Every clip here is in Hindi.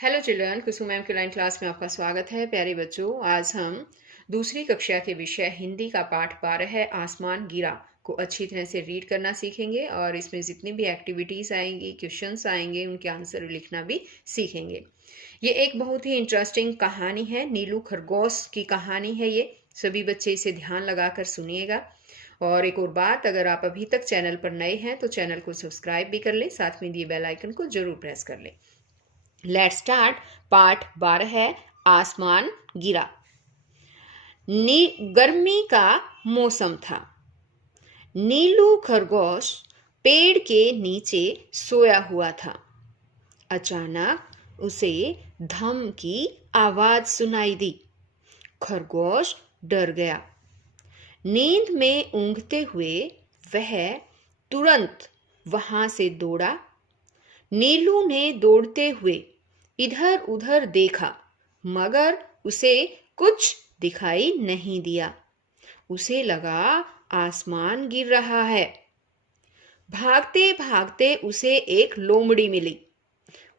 हेलो चिल्ड्रन, कुसुम मैम के लाइन क्लास में आपका स्वागत है। प्यारे बच्चों, आज हम दूसरी कक्षा के विषय हिंदी का पाठ 12 है आसमान गिरा को अच्छी तरह से रीड करना सीखेंगे और इसमें जितनी भी एक्टिविटीज़ आएंगी, क्वेश्चंस आएंगे, उनके आंसर लिखना भी सीखेंगे। ये एक बहुत ही इंटरेस्टिंग कहानी है, नीलू खरगोश की कहानी है ये। सभी बच्चे इसे ध्यान लगाकर सुनिएगा। और एक और बात, अगर आप अभी तक चैनल पर नए हैं तो चैनल को सब्सक्राइब भी कर लें, साथ में दिए बेल आइकन को जरूर प्रेस कर लें। Let's start. पाठ 12 है आसमान गिरा। गर्मी का मौसम था। नीलू खरगोश पेड़ के नीचे सोया हुआ था। अचानक उसे धम की आवाज सुनाई दी। खरगोश डर गया। नींद में ऊँघते हुए वह तुरंत वहां से दौड़ा। नीलू ने दौड़ते हुए इधर उधर देखा, मगर उसे कुछ दिखाई नहीं दिया। उसे लगा आसमान गिर रहा है। भागते भागते उसे एक लोमड़ी मिली।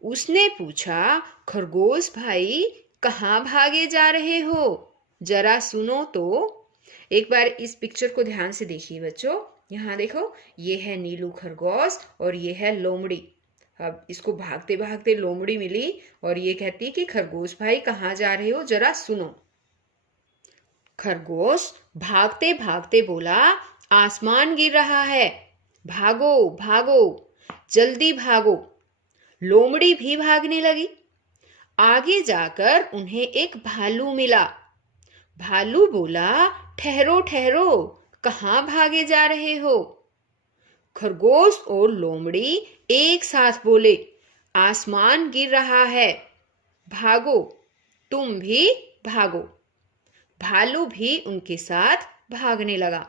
उसने पूछा, खरगोश भाई, कहाँ भागे जा रहे हो? जरा सुनो तो। एक बार इस पिक्चर को ध्यान से देखिए बच्चों। यहाँ देखो, ये है नीलू खरगोश और ये है लोमड़ी। अब इसको भागते भागते लोमड़ी मिली और ये कहती है कि खरगोश भाई कहाँ जा रहे हो, जरा सुनो। खरगोश भागते भागते बोला, आसमान गिर रहा है, भागो भागो, जल्दी भागो। लोमड़ी भी भागने लगी। आगे जाकर उन्हें एक भालू मिला। भालू बोला, ठहरो ठहरो, कहाँ भागे जा रहे हो? खरगोश और लोमड़ी एक साथ बोले, आसमान गिर रहा है, भागो, तुम भी भागो। भालू भी उनके साथ भागने लगा।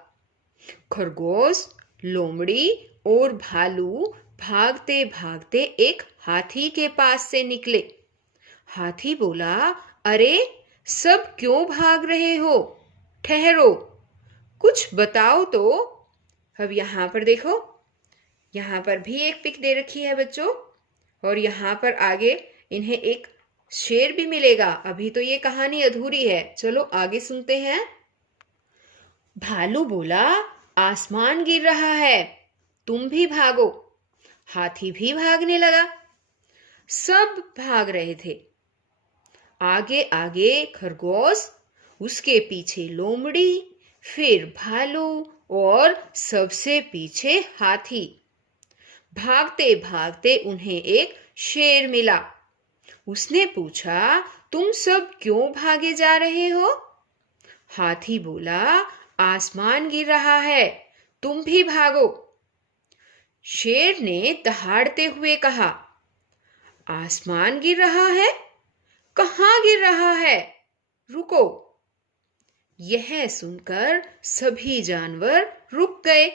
खरगोश, लोमड़ी और भालू भागते भागते एक हाथी के पास से निकले। हाथी बोला, अरे सब क्यों भाग रहे हो? ठहरो, कुछ बताओ तो। अब यहाँ पर देखो, यहाँ पर भी एक पिक दे रखी है बच्चों, और यहाँ पर आगे इन्हें एक शेर भी मिलेगा। अभी तो ये कहानी अधूरी है, चलो आगे सुनते हैं। भालू बोला, आसमान गिर रहा है, तुम भी भागो। हाथी भी भागने लगा। सब भाग रहे थे। आगे आगे खरगोश, उसके पीछे लोमड़ी, फिर भालू और सबसे पीछे हाथी। भागते भागते उन्हें एक शेर मिला। उसने पूछा, तुम सब क्यों भागे जा रहे हो? हाथी बोला, आसमान गिर रहा है, तुम भी भागो। शेर ने दहाड़ते हुए कहा, आसमान गिर रहा है? कहाँ गिर रहा है? रुको। यह सुनकर सभी जानवर रुक गए।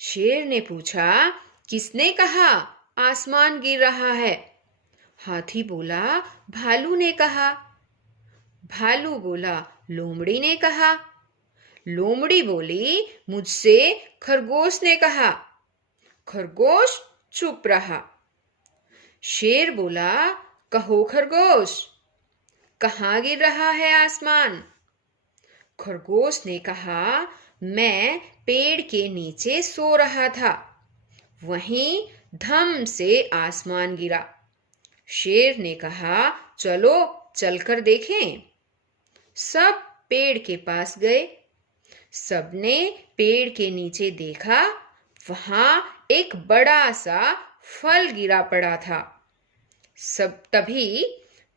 शेर ने पूछा, किसने कहा आसमान गिर रहा है? हाथी बोला, भालू ने कहा। भालू बोला, लोमड़ी ने कहा। लोमड़ी बोली, मुझसे खरगोश ने कहा। खरगोश चुप रहा। शेर बोला, कहो खरगोश, कहाँ गिर रहा है आसमान? खरगोश ने कहा, मैं पेड़ के नीचे सो रहा था, वहीं धम से आसमान गिरा। शेर ने कहा, चलो चलकर देखें। सब पेड़ के पास गए। सबने पेड़ के नीचे देखा, वहां एक बड़ा सा फल गिरा पड़ा था। सब तभी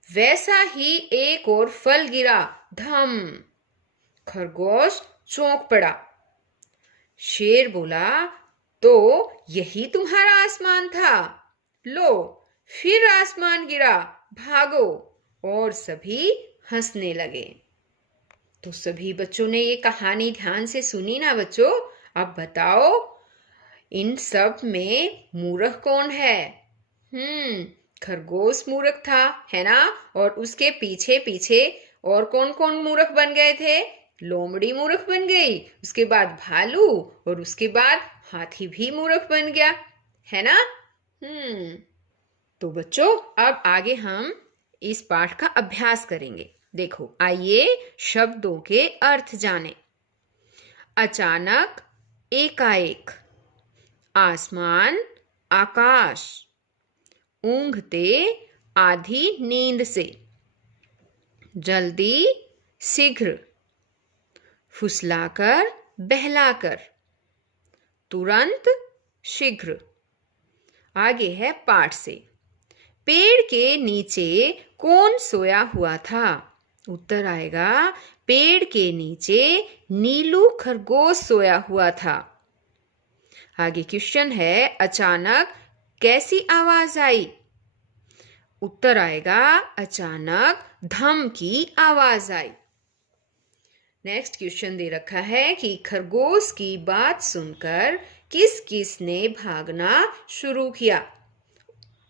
वैसा ही एक और फल गिरा, धम। खरगोश चौंक पड़ा। शेर बोला, तो यही तुम्हारा आसमान था? लो, फिर आसमान गिरा, भागो। और सभी हंसने लगे। तो सभी बच्चों ने ये कहानी ध्यान से सुनी ना बच्चों? अब बताओ, इन सब में मूर्ख कौन है? खरगोश मूर्ख था, है ना? और उसके पीछे पीछे और कौन कौन मूर्ख बन गए थे? लोमड़ी मूर्ख बन गई, उसके बाद भालू, और उसके बाद हाथी भी मूर्ख बन गया, है ना? तो बच्चों अब आगे हम इस पाठ का अभ्यास करेंगे। देखो, आइए शब्दों के अर्थ जानें। अचानक, एकाएक, आसमान, आकाश, ऊंघते, आधी नींद से, जल्दी, शीघ्र, फुसलाकर, बहलाकर, तुरंत, शीघ्र। आगे है पाठ से। पेड़ के नीचे कौन सोया हुआ था? उत्तर आएगा, पेड़ के नीचे नीलू खरगोश सोया हुआ था। आगे क्वेश्चन है, अचानक कैसी आवाज आई? उत्तर आएगा, अचानक धम की आवाज आई। नेक्स्ट क्वेश्चन दे रखा है कि खरगोश की बात सुनकर किस किस ने भागना शुरू किया?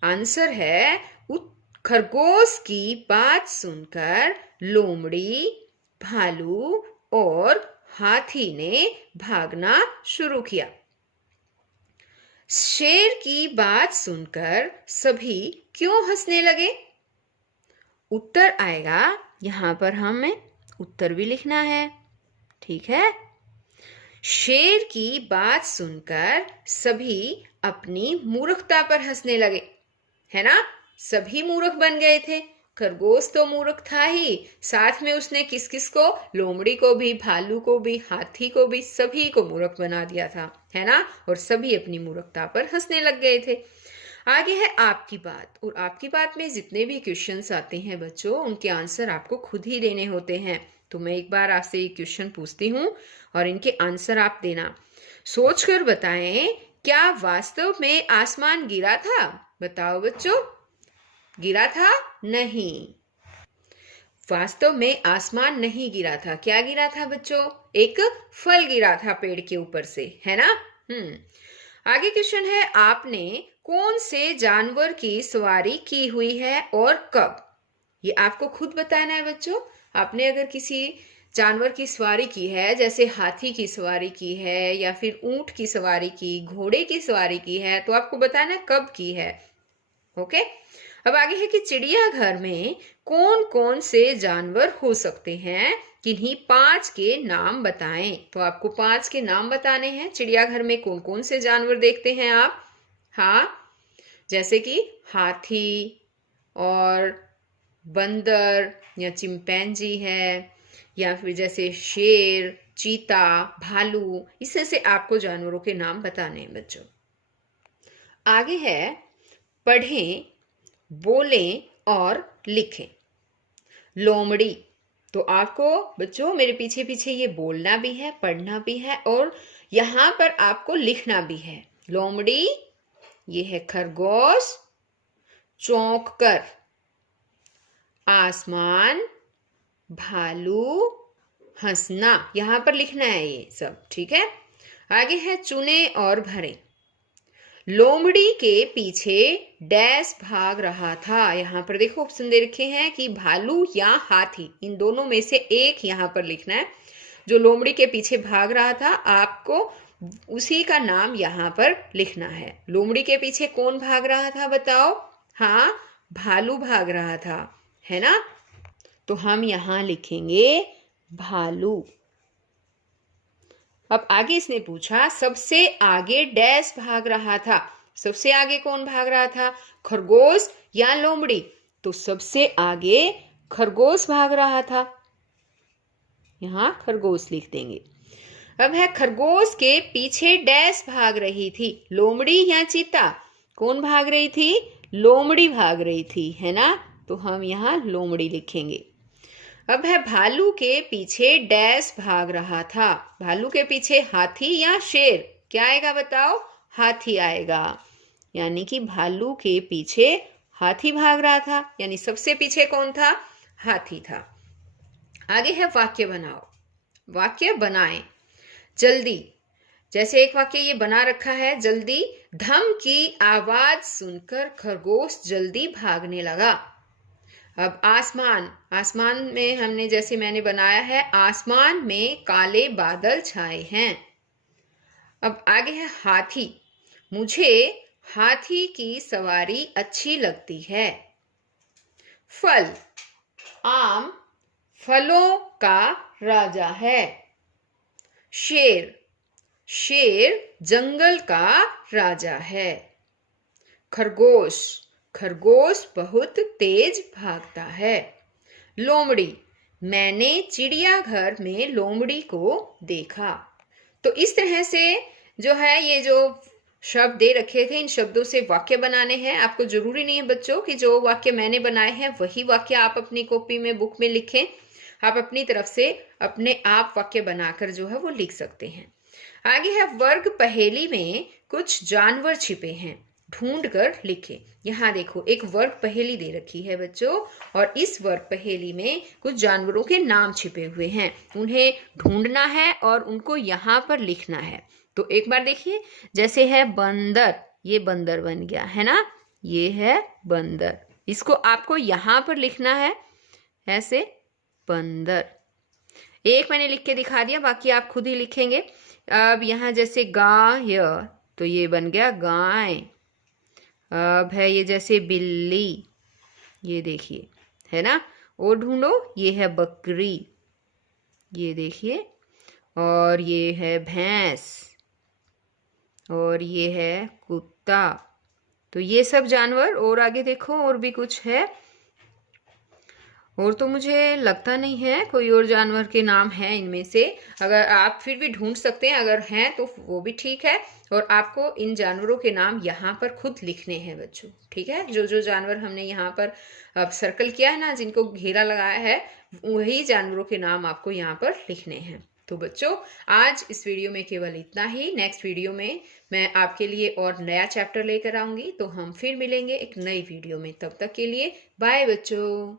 आंसर है, खरगोश की बात सुनकर लोमड़ी, भालू और हाथी ने भागना शुरू किया। शेर की बात सुनकर सभी क्यों हंसने लगे? उत्तर आएगा, यहाँ पर हमें उत्तर भी लिखना है, ठीक है। शेर की बात सुनकर सभी अपनी मूर्खता पर हंसने लगे, है ना। सभी मूर्ख बन गए थे। खरगोश तो मूर्ख था ही, साथ में उसने किस किस को, लोमड़ी को भी, भालू को भी, हाथी को भी, सभी को मूर्ख बना दिया था, है ना। और सभी अपनी मूर्खता पर हंसने लग गए थे। आगे है आपकी बात। और आपकी बात में जितने भी क्वेश्चंस आते हैं बच्चों, उनके आंसर आपको खुद ही देने होते हैं। तो मैं एक बार आपसे ये क्वेश्चन पूछती हूँ और इनके आंसर आप देना। सोचकर बताएं, क्या वास्तव में आसमान गिरा था? बताओ बच्चों, गिरा था? नहीं, वास्तव में आसमान नहीं गिरा था। क्या गिरा था बच्चों? एक फल गिरा था पेड़ के ऊपर से, है ना। आगे क्वेश्चन है, आपने कौन से जानवर की सवारी की हुई है और कब? ये आपको खुद बताना है बच्चों। आपने अगर किसी जानवर की सवारी की है, जैसे हाथी की सवारी की है या फिर ऊंट की सवारी की, घोड़े की सवारी की है, तो आपको बताना है कब की है। ओके। अब आगे है कि चिड़ियाघर में कौन कौन से जानवर हो सकते हैं? किन्हीं 5 के नाम बताएं। तो आपको 5 के नाम बताने हैं। चिड़ियाघर में कौन कौन से जानवर देखते हैं आप? हाँ, जैसे कि हाथी और बंदर या चिंपैंजी है, या फिर जैसे शेर, चीता, भालू, इससे से आपको जानवरों के नाम बताने हैं बच्चों। आगे है, पढ़ें, बोलें और लिखें। लोमड़ी, तो आपको बच्चों मेरे पीछे पीछे ये बोलना भी है, पढ़ना भी है और यहाँ पर आपको लिखना भी है। लोमड़ी, ये है खरगोश, चौंक कर, आसमान, भालू, हंसना, यहाँ पर लिखना है ये सब, ठीक है। आगे है, चुने और भरें। लोमड़ी के पीछे डैश भाग रहा था। यहाँ पर देखो ऑप्शन दे रखे हैं कि भालू या हाथी, इन दोनों में से एक यहाँ पर लिखना है। जो लोमड़ी के पीछे भाग रहा था, आपको उसी का नाम यहाँ पर लिखना है। लोमड़ी के पीछे कौन भाग रहा था बताओ? हाँ, भालू भाग रहा था, है ना। तो हम यहाँ लिखेंगे भालू। अब आगे इसने पूछा, सबसे आगे डैश भाग रहा था। सबसे आगे कौन भाग रहा था? खरगोश या लोमड़ी? तो सबसे आगे खरगोश भाग रहा था, यहाँ खरगोश लिख देंगे। अब है, खरगोश के पीछे डैश भाग रही थी। लोमड़ी या चीता? कौन भाग रही थी? लोमड़ी भाग रही थी, है ना। तो हम यहाँ लोमड़ी लिखेंगे। अब है, भालू के पीछे डैश भाग रहा था। भालू के पीछे हाथी या शेर? क्या आएगा बताओ? हाथी आएगा, यानी कि भालू के पीछे हाथी भाग रहा था, यानी सबसे पीछे कौन था? हाथी था। आगे है, वाक्य बनाओ। वाक्य बनाएं। जल्दी, जैसे एक वाक्य ये बना रखा है, जल्दी, धम की आवाज सुनकर खरगोश जल्दी भागने लगा। अब आसमान, आसमान में हमने जैसे मैंने बनाया है, आसमान में काले बादल छाए हैं। अब आगे है, हाथी, मुझे हाथी की सवारी अच्छी लगती है। फल, आम फलों का राजा है। शेर, शेर जंगल का राजा है। खरगोश, खरगोश बहुत तेज भागता है। लोमड़ी, मैंने चिड़ियाघर में लोमड़ी को देखा। तो इस तरह से जो है ये जो शब्द दे रखे थे, इन शब्दों से वाक्य बनाने हैं। आपको जरूरी नहीं है बच्चों कि जो वाक्य मैंने बनाए हैं वही वाक्य आप अपनी कॉपी में, बुक में लिखें। आप अपनी तरफ से अपने आप वाक्य बनाकर जो है वो लिख सकते हैं। आगे है वर्ग पहेली में कुछ जानवर छिपे हैं, ढूंढ कर लिखे। यहाँ देखो एक वर्ग पहेली दे रखी है बच्चों, और इस वर्ग पहेली में कुछ जानवरों के नाम छिपे हुए हैं, उन्हें ढूंढना है और उनको यहाँ पर लिखना है। तो एक बार देखिए, जैसे है बंदर, ये बंदर बन गया है ना, ये है बंदर, इसको आपको यहाँ पर लिखना है ऐसे, बंदर। एक मैंने लिख के दिखा दिया, बाकी आप खुद ही लिखेंगे। अब यहाँ जैसे गाय, तो ये बन गया गाय। अब है ये जैसे बिल्ली, ये देखिए है ना, और ढूंढो, ये है बकरी, ये देखिए, और ये है भैंस, और ये है कुत्ता। तो ये सब जानवर, और आगे देखो और भी कुछ है, और तो मुझे लगता नहीं है कोई और जानवर के नाम है इनमें से। अगर आप फिर भी ढूंढ सकते हैं, अगर हैं तो वो भी ठीक है। और आपको इन जानवरों के नाम यहाँ पर खुद लिखने हैं बच्चों, ठीक है। जो जो जानवर हमने यहाँ पर अब सर्कल किया है ना, जिनको घेरा लगाया है, वही जानवरों के नाम आपको यहाँ पर लिखने हैं। तो बच्चों आज इस वीडियो में केवल इतना ही। नेक्स्ट वीडियो में मैं आपके लिए और नया चैप्टर लेकर आऊंगी, तो हम फिर मिलेंगे एक नई वीडियो में। तब तक के लिए बाय बच्चों।